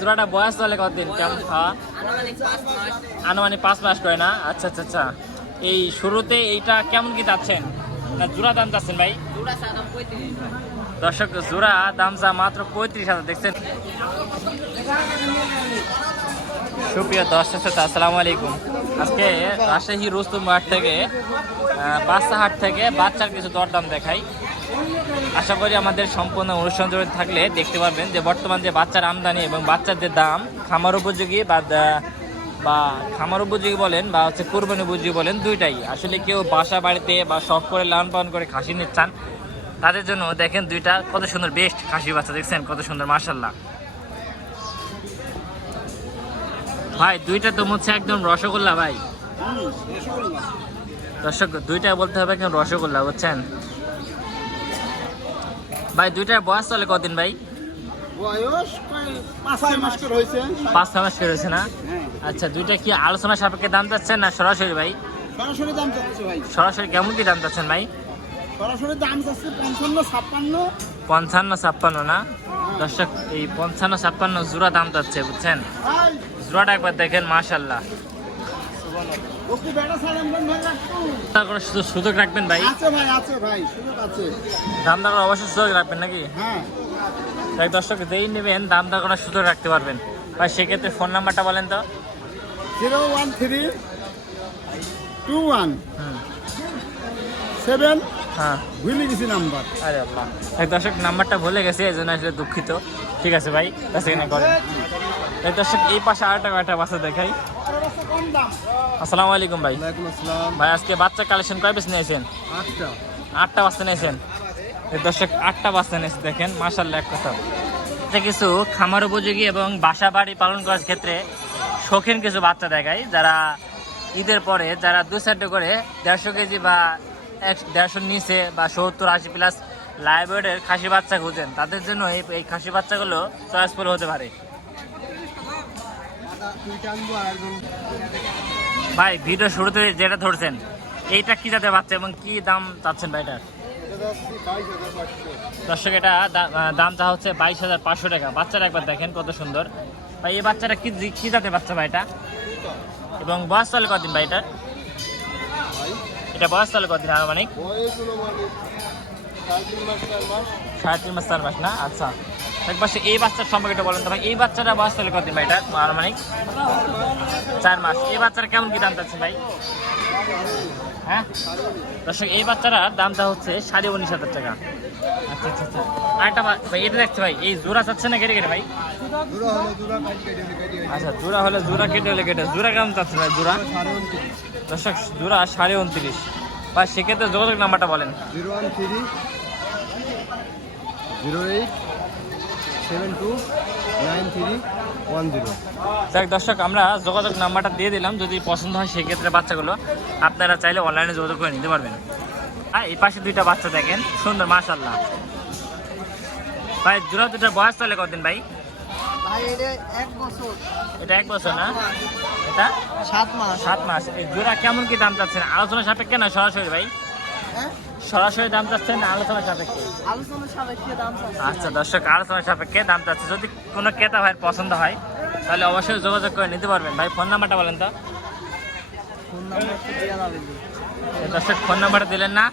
জোড়াটা বয়স চলে কতদিন? কেমন খাওয়া? আনুমানিক 5 মাস করে না? আচ্ছা আচ্ছা আচ্ছা। এই শুরুতে এইটা কেমন কি চাচ্ছেন না জোড়া দাম চাচ্ছেন ভাই? দর্শক জোড়া দাম চা মাত্র 35,000। দেখছেন সুপ্রিয় দর্শক শ্রোতা, আসসালামু আলাইকুম। আজকে রাজশাহী রুস্তম হাট থেকে বাচ্চা হাট থেকে বাচ্চার কিছু দরদাম দেখাই। আশা করি আমাদের সম্পূর্ণ অনুষ্ঠান জুড়ে থাকলে দেখতে পারবেন যে বর্তমান যে বাচ্চার আমদানি এবং বাচ্চার যে দাম খামার উপযোগী বা খামার উপযোগী বলেন বা হচ্ছে কোরবানি উপযোগী বলেন, দুইটাই। আসলে কেউ বাসা বাড়িতে বা শখ করে লালন পালন করে খাসি নিচ্ছেন, তাদের জন্য দেখেন দুইটা কত সুন্দর বেস্ট খাসি বাচ্চা। দেখছেন কত সুন্দর, মাশাআল্লাহ ভাই। দুইটা তো হচ্ছে একদম রসগোল্লা ভাই। দর্শক দুইটা বলতে হবে একদম রসগোল্লা, বুঝছেন ভাই। দুইটার বয়স চলে কতদিন ভাই? বয়স 5-6 মাস করে হয়েছে। 5-6 মাস করে হয়েছে না? আচ্ছা, দুইটা কি আলোচনা সাপেক্ষে দাম চাচ্ছেন না সরাসরি ভাই? সরাসরি দাম চাচ্ছে ভাই। সরাসরি কেমন কি দাম চাচ্ছেন ভাই? সরাসরি দাম চাচ্ছে 55-56। 55-56 না? দর্শক এই 55-56 জোড়া দাম চাচ্ছে, বুঝছেন। জোড়াটা একবার দেখেন, মাশাআল্লাহ। ওকে বেটা সালাম দেন ভাই, রাখুন। তারপরে সুযোগ রাখবেন ভাই? আছে ভাই, আছে ভাই, সুযোগ আছে। দাম দর অবশ্যই সুযোগ রাখবেন নাকি? হ্যাঁ। তাই দর্শক যেই নেবেন দাম দর করার সুযোগ রাখতে পারবেন ভাই। সেক্ষেত্রে ফোন নাম্বারটা বলেন তো। 01321 7 হ্যাঁ, ভুলে গেছি নাম্বার। আরে আল্লাহ, এক দর্শক নাম্বারটা ভুলে গেছে, এই জন্য আসলে দুঃখিত। ঠিক আছে ভাই, কাছে কিনা করেন। এই দর্শক এই পাশে আরেকটা কয়টা বাচ্চা দেখাই। কম দাম। আসসালামু আলাইকুম ভাই। ওয়ালাইকুম আসসালাম। ভাই আজকে বাচ্চা কালেকশন কয় পিস নিয়েছেন? 8টা। 8টা বাচ্চা নিয়েছেন। এই দর্শক 8টা বাচ্চা নিয়েছে, দেখেন মাশাআল্লাহ। এক কথা এটা কিছু খামার উপযোগী এবং বাসা বাড়ি পালন করার ক্ষেত্রে শৌখিন কিছু বাচ্চা দেখায়, যারা ঈদের পরে যারা 2-4 করে 150 কেজি বা 150 নিচে বা 70-80 প্লাস লাইভ ওয়েটের খাসি বাচ্চা খুঁজেন, তাদের জন্য এই খাসি বাচ্চাগুলো চয়েসফুল হতে পারে। ভাই ভিডিও শুরুতে যেটা ধরছেন এইটা কি জাতের বাচ্চা এবং কি দাম চাচ্ছেন ভাই এটার? দর্শক এটা দাম চা হচ্ছে 22,500 টাকা। বাচ্চাটা একবার দেখেন কত সুন্দর ভাই। এই বাচ্চাটা কি জাতের বাচ্চা ভাই এটা? এবং বয়স চলে কতদিন ভাই এটার? এটা বয়স চলে কতদিন আনুমানিক? 3.5 মাস 4 মাস না? আচ্ছা, একবার এই বাচ্চার সম্পর্কে এটা বলেন তো ভাই। এই বাচ্চাটা বয়স চলে কতদিন ভাই এটা আনুমানিক? 4 মাস। এই বাচ্চাটা কেমন কি দাম চাচ্ছেন ভাই? হ্যাঁ দর্শক এই বাচ্চাটার দামটা হচ্ছে 19,500 টাকা। আচ্ছা আচ্ছা আচ্ছা। আরেকটা ভাই এটা দেখছে ভাই, এই জোড়া চাচ্ছে না কেটে কেটে ভাই? আচ্ছা, জোড়া হলে জোড়া, কেটে হলে কেটে। জোড়া কেমন চাচ্ছে ভাই? জোড়া দর্শক জোড়া 29,500 ভাই। সেক্ষেত্রে যোগাযোগ নাম্বারটা বলেন। 01308729310। দেখ দর্শক আমরা যোগাযোগ নাম্বারটা দিয়ে দিলাম, যদি পছন্দ হয় সেক্ষেত্রে বাচ্চাগুলো আপনারা চাইলে অনলাইনে যোগাযোগ করে নিতে পারবেন। হ্যাঁ, এই পাশে দুইটা বাচ্চা দেখেন সুন্দর, মাশাআল্লাহ ভাই। জোড়া দুটার বয়স চলে কতদিন ভাই? ভাই এটা 1 বছর। এটা 1 বছর না? এটা 7 মাস। 7 মাস। এই জোড়া কেমন কি দাম চাচ্ছেন? আলোচনা সাপেক্ষে না সরাসরি ভাই? হ্যাঁ, সরাসরি দাম চাচ্ছেন না আলোচনা সাপেক্ষে? আলোচনা সাপেক্ষে দাম চাচ্ছে। আচ্ছা দর্শক, আলোচনা সাপেক্ষে দাম চাচ্ছে। যদি কোনো ক্রেতা ভাইয়ের পছন্দ হয় তাহলে অবশ্যই যোগাযোগ করে নিতে পারবেন ভাই। ফোন নাম্বারটা বলেন তো। ফোন নাম্বার তো দেয়া যাবে। দর্শক ফোন নাম্বারটা দিলেন না,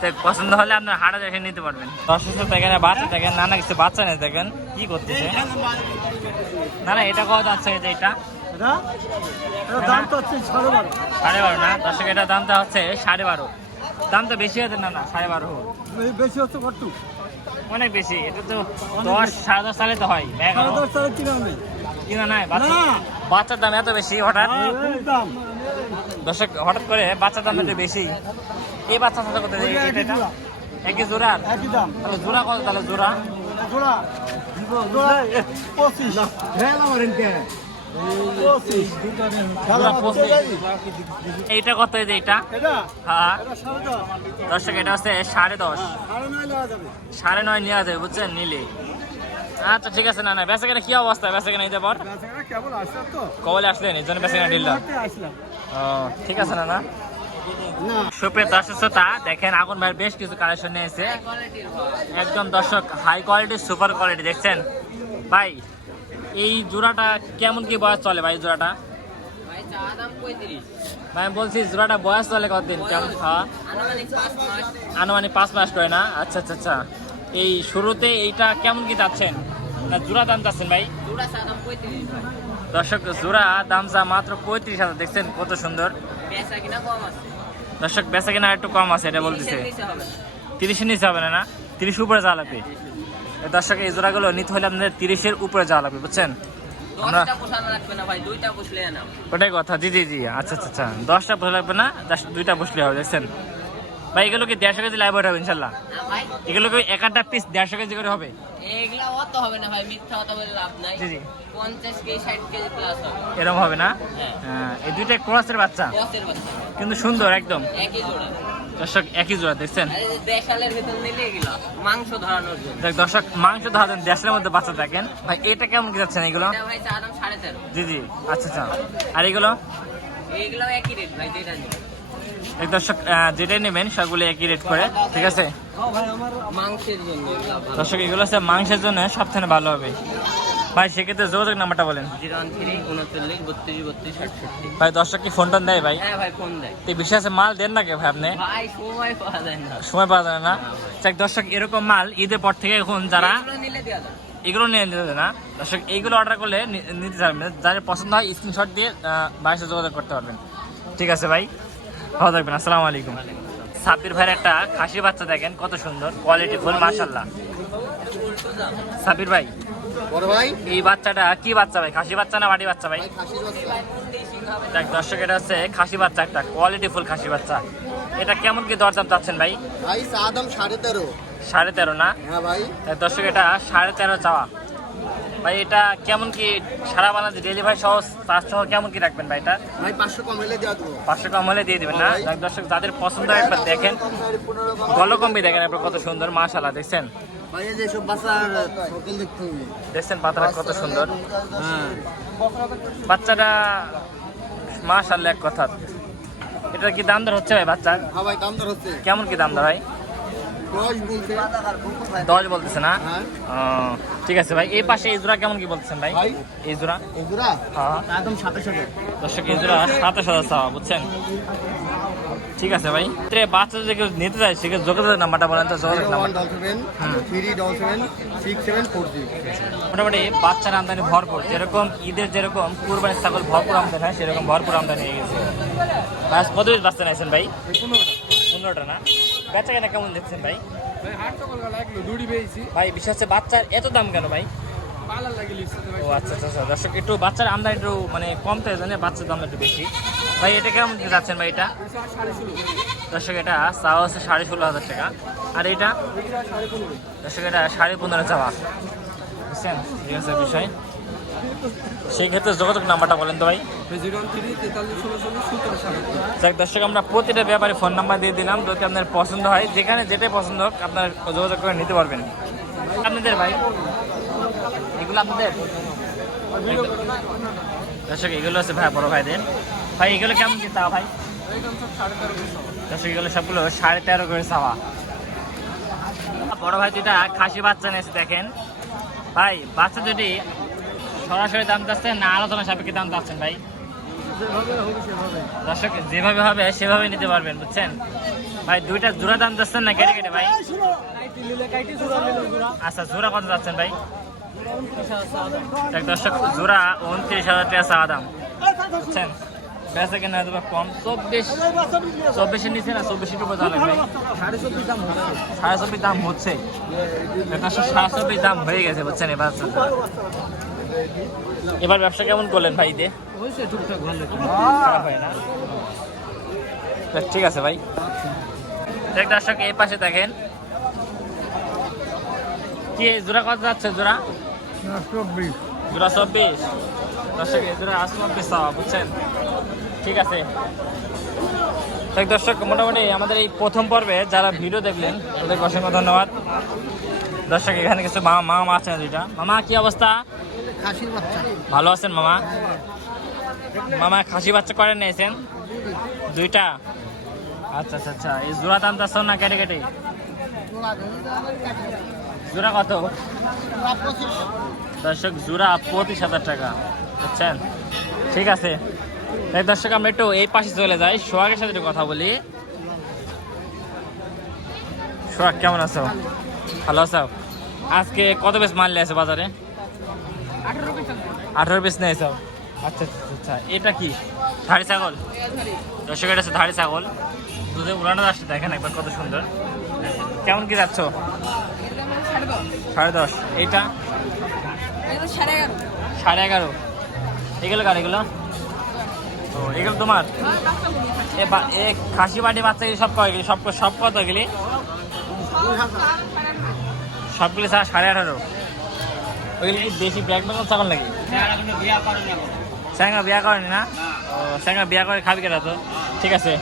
তো পছন্দ হলে আপনার হাটে দেখে নিতে পারবেন। দর্শক দেখেন বাচ্চা দেখেন, নানা কিছু বাচ্চা নেই, দেখেন কি করতেছে। না না, এটা কত যাচ্ছে? এটা দাম তো হচ্ছে 12.5। 12.5 না? দর্শক এটা দামটা হচ্ছে 12.5। দাম তো বেশি হচ্ছে না? না 12.5 বেশি হচ্ছে কত? অনেক বেশি। এটা তো 10 10.5 সালে তো হয়। 10 টাকা কিনা নেই। কিনা নাই বাচ্চার দাম এত বেশি হঠাৎ? দাম দর্শক হঠাৎ করে বাচ্চার দাম এত বেশি। এই বাচ্চা সাথে কত? একই জোড়া? একই দাম। তাহলে জোড়া কত? তাহলে জোড়া জোড়া 25। হ্যাঁ না মারেন কে? 25। এইটা কত? এই যে এটা? এটা হ্যাঁ এটা 10.5। দর্শক এটা হচ্ছে 10.5। 9.5 নেওয়া যাবে। 9.5 নেওয়া যায়, বুঝছেন, নিলে। আচ্ছা ঠিক আছে। না না, বেচা কেনা কি অবস্থা? বেচা কেনা দিতে পার বেচাকেনা কেবল আসছে তো। কবলে আসলেন, এই জন্য বেচা কেনা দিলাম। আসলাম। ও ঠিক আছে। না না, না সুপ্রিয় দর্শক শ্রোতা দেখেন আগুন ভাই বেশ কিছু কালেকশন নিয়েছে একদম। দর্শক হাই কোয়ালিটি সুপার কোয়ালিটি দেখছেন ভাই। এই জোড়াটা কেমন কি বয়স চলে ভাই জোড়াটা? ভাই চা দাম 35। ভাই আমি বলছি জোড়াটা বয়স চলে কতদিন কেমন? হ্যাঁ আনুমানিক 5 মাস। আনুমানিক 5 মাস করে না? আচ্ছা আচ্ছা আচ্ছা। এই শুরুতে এইটা কেমন কি চাচ্ছেন না জোড়া দাম চাচ্ছেন ভাই? জোড়া চা দাম 35 ভাই। দর্শক জোড়া দাম চা মাত্র 35,000, দেখছেন কত সুন্দর। বেচা কিনা কম আছে। দর্শক বেচা কিনা একটু কম আছে এটা বলতেছে। 30 নিচে হবে। 30-এর নিচে হবে না? 30 উপরে যাওয়া লাগবে। দর্শক এই জোড়াগুলো নিতে হলে আপনাদের 30-এর উপরে যাওয়া লাগবে বুঝছেন। আমরা 10টা পোষানো লাগবে না ভাই, 2টা পুষলে না। ওটাই কথা, জি জি জি। আচ্ছা আচ্ছা আচ্ছা, 10টা বসলে লাগবে না, 2টা বসলে হবে দেখছেন ভাই। এগুলো কি 150 কেজি লাইভ হবে ইনশাল্লাহ? না ভাই, এগুলো কি এক একটা পিস 150 কেজি করে হবে? এগুলা অত হবে না ভাই, মিথ্যা কথা বলে লাভ নাই। জি জি 50 কেজি 60 কেজি প্লাস হবে। এরকম হবে না? হ্যাঁ। হ্যাঁ, এই দুইটা ক্রসের বাচ্চা ক্রসের বাচ্চা কিন্তু সুন্দর একদম। একই জোড়া। দর্শক একই জোড়া দেখছেন। আরে দেশালের ভিতর নিলে এগুলা মাংস ধরানোর জন্য। দেখ দর্শক মাংস ধরাতেন দেশের মধ্যে বাচ্চা দেখেন ভাই। এটা কেমন কি যাচ্ছেন এগুলো? এটা ভাই চা দাম 13.5। জি জি আচ্ছা আচ্ছা। আর এগুলো? এগুলাও একই রেট ভাই, যেটা নিন। এক দর্শক যেটাই নেবেন সবগুলো একই রেট করে, ঠিক আছে। মাংসের জন্য এগুলা ভালো। দর্শক এগুলো হচ্ছে মাংসের জন্য সবথেকে ভালো হবে ভাই। সেক্ষেত্রে যোগাযোগ নাম্বারটা বলেন। 013 39 32 32 68। ভাই দর্শক কি ফোন টোন দেয় ভাই? হ্যাঁ ভাই, ফোন দেয় তো বিশ্বাসে মাল দেন না কে ভাই আপনি? ভাই, সময় পাওয়া যায় না। সময় পাওয়া যায় না? দেখ দর্শক এরকম মাল ঈদের পর থেকে এখন যারা এগুলো নিলে দেওয়া যায়। এগুলো নিয়ে নিতে না দর্শক, এইগুলো অর্ডার করলে নিতে পারবেন। যাদের পছন্দ হয় স্ক্রিনশট দিয়ে ভাইয়ের সাথে যোগাযোগ করতে পারবেন। ঠিক আছে ভাই, ভালো থাকবেন। আসসালামু আলাইকুম। সাব্বির ভাইয়ের একটা খাসি বাচ্চা দেখেন কত সুন্দর, কোয়ালিটি ফুল মাশাআল্লাহ। সাব্বির ভাই বড় ভাই এই বাচ্চাটা কি বাচ্চা ভাই? খাসি বাচ্চা না বাড়ি বাচ্চা ভাই? খাসির বাচ্চা। দেখ দর্শক এটা হচ্ছে খাসি বাচ্চা, একটা কোয়ালিটি ফুল খাসি বাচ্চা। এটা কেমন কি দরদাম চাচ্ছেন ভাই? ভাই চা দাম 13.5। 13.5 না? হ্যাঁ ভাই। দেখ দর্শক এটা 13.5 চাওয়া ভাই। এটা কেমন কি সারা বাংলাদেশ ডেলিভারি সহ চার্জ সহ কেমন কি রাখবেন ভাই? এটা ভাই 500 কম হলে দেওয়া দেবো। 500 কম হলে দিয়ে দিবেন না? দেখ দর্শক যাদের পছন্দ হয় একবার দেখেন, 15 কম। গলকম্বি দেখেন একবার কত সুন্দর মাশাআল্লাহ। দেখছেন ভাই এই যে সব বাচ্চার সকল দেখতে হবে। দেখছেন পাতাটা কত সুন্দর। হ্যাঁ বাচ্চাটা মাশাআল্লাহ এক কথা। এটা কি দাম দর হচ্ছে ভাই বাচ্চার? হ্যাঁ ভাই, দাম দর হচ্ছে। কেমন কি দাম দর ভাই? 10 বলছে। 10 বলতেছে না? হ্যাঁ ও, ঠিক আছে ভাই। এই পাশে এই জোড়া কেমন কি বলতেছেন ভাই? ভাই এই জোড়া এগুরা হ্যাঁ একদম 2700। দর্শক এই জোড়া 27,000 চাওয়া বুঝছেন। ঠিক আছে ভাই। বাচ্চা যদি কেউ নিতে চায় সেক্ষেত্রে যোগাযোগ নাম্বারটা বলেন তো। যোগাযোগ নাম্বার 0177 377 6740। মোটামুটি বাচ্চার আমদানি ভরপুর, যেরকম ঈদের যেরকম কুরবানির ছাগল ভরপুর আমদানি হয় সেরকম ভরপুর আমদানি হয়ে গেছে। বাস কত পিস বাচ্চা নিয়েছেন ভাই? 15টা না? বেচা কেনা কেমন দেখছেন ভাই? ভাই বিশেষ হচ্ছে বাচ্চার এত দাম কেন ভাই? ও আচ্ছা আচ্ছা আচ্ছা। দর্শক একটু বাচ্চার আমদানি একটু মানে কম তো জানে, বাচ্চার দাম একটু বেশি। ভাই এটা কেমন যাচ্ছেন ভাই? এটা দর্শক এটা চাওয়া হচ্ছে 16,500 টাকা। আর এটা দর্শক এটা 15.5 চাওয়া বুঝছেন। ঠিক আছে বিষয়। সেই ক্ষেত্রে যোগাযোগ নাম্বারটা বলেন তো ভাই। 013 43 16 17 যাক দর্শক আমরা প্রতিটা ব্যাপারে ফোন নাম্বার দিয়ে দিলাম, যদি আপনার পছন্দ হয় যেখানে যেটাই পছন্দ হোক আপনার যোগাযোগ করে নিতে পারবেন। আপনাদের ভাই এগুলো আপনাদের দর্শক এগুলো হচ্ছে ভাই বড় ভাইদের। ভাই এগুলো কেমন কি চাওয়া ভাই? দর্শক এগুলো সবগুলো 13.5 করে চাওয়া। বড় ভাই দুইটা খাসি বাচ্চা নিয়েছে দেখেন ভাই। বাচ্চা দুটি সরাসরি দাম চাচ্ছেন না আলোচনা সাপেক্ষে দাম চাচ্ছেন ভাই? দর্শক যেভাবে হবে সেভাবে নিতে পারবেন বুঝছেন ভাই। দুইটা জোড়া দাম চাচ্ছেন না কেটে কেটে ভাই? আচ্ছা জোড়া কত যাচ্ছেন ভাই? দেখ দর্শক জোড়া 29,000 টাকা চাওয়া দাম বুঝছেন। বেচা কেনা হয়তো বা কম 24-এর নিচে না 24-এর উপর দাম ভাই। 24.5 দাম হচ্ছে। 24.5 দাম হয়ে গেছে বুঝছেন এবার। এবার ব্যবসা কেমন করলেন ভাই? দিয়ে খারাপ হয় না? ঠিক আছে ভাই। দেখ দর্শক এই পাশে দেখেন কি জোড়া কত যাচ্ছে? জোড়া 24। জোড়া 24। দর্শক এই জোড়া 24 চাওয়া বুঝছেন। ঠিক আছে দেখ দর্শক মোটামুটি আমাদের এই প্রথম পর্বে যারা ভিডিও দেখলেন তাদেরকে অসংখ্য ধন্যবাদ। দর্শক এখানে কিছু মামা আছেন দুইটা। মামা কি অবস্থা? খাসির বাচ্চা। ভালো আছেন মামা? মামা খাসি বাচ্চা করে নিয়েছেন দুইটা? আচ্ছা আচ্ছা আচ্ছা। এই জোড়া দাম চাচ্ছ না কেটে কেটে? জোড়া কত? দর্শক জোড়া প্রতি 7,000 টাকা, বুঝছেন? ঠিক আছে, তাই দর্শক আমরা একটু এই পাশে চলে যাই, সোহাগের সাথে একটু কথা বলি। সোহাগ কেমন আছো? ভালো আছো? আজকে কত পিস মাল নিয়ে আছে বাজারে? 18 পিস নিয়ে আছো। আচ্ছা আচ্ছা আচ্ছা, এটা কি ধাড়ি ছাগল? দর্শক এটা হচ্ছে ধাড়ি ছাগল, দুধে উড়ানো আসছে, দেখেন একবার কত সুন্দর। কেমন কি যাচ্ছ? 10.5। এইটা 11.5। এগুলো কার এগুলো? ও এগুলো তোমার? এ খাসি বাটি বাচ্চা সব কয় গেলি? সব কত গেলি? সবগুলি 18.5। ওইগুলি কি দেশি ব্ল্যাক বেঙ্গল ছাগল নাকি? স্যাঙ্গা বিয়া করেনি না? ও স্যাঙ্গা বিয়া করে খাবি কেটা তো? ঠিক আছে,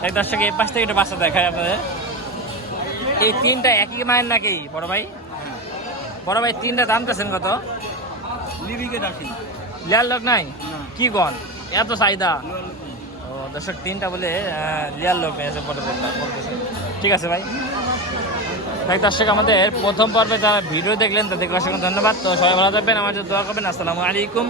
তাই দর্শক এই পাশ থেকে একটা বাচ্চা দেখায় আপনাদের। এই তিনটা একই মায়ের নাকি বড় ভাই? বড় ভাই তিনটা দাম চাচ্ছেন কত? লিয়ার লোক নাই কি গন, এত চাহিদা? ও দর্শক তিনটা বলে লিয়ার লোক নেই বলতেছে। ঠিক আছে ভাই, তাই দর্শক আমাদের প্রথম পর্বে যারা ভিডিও দেখলেন তাদেরকে অসংখ্য ধন্যবাদ। তো সবাই ভালো থাকবেন, আমার জন্য দোয়া করবেন। আসসালামু আলাইকুম।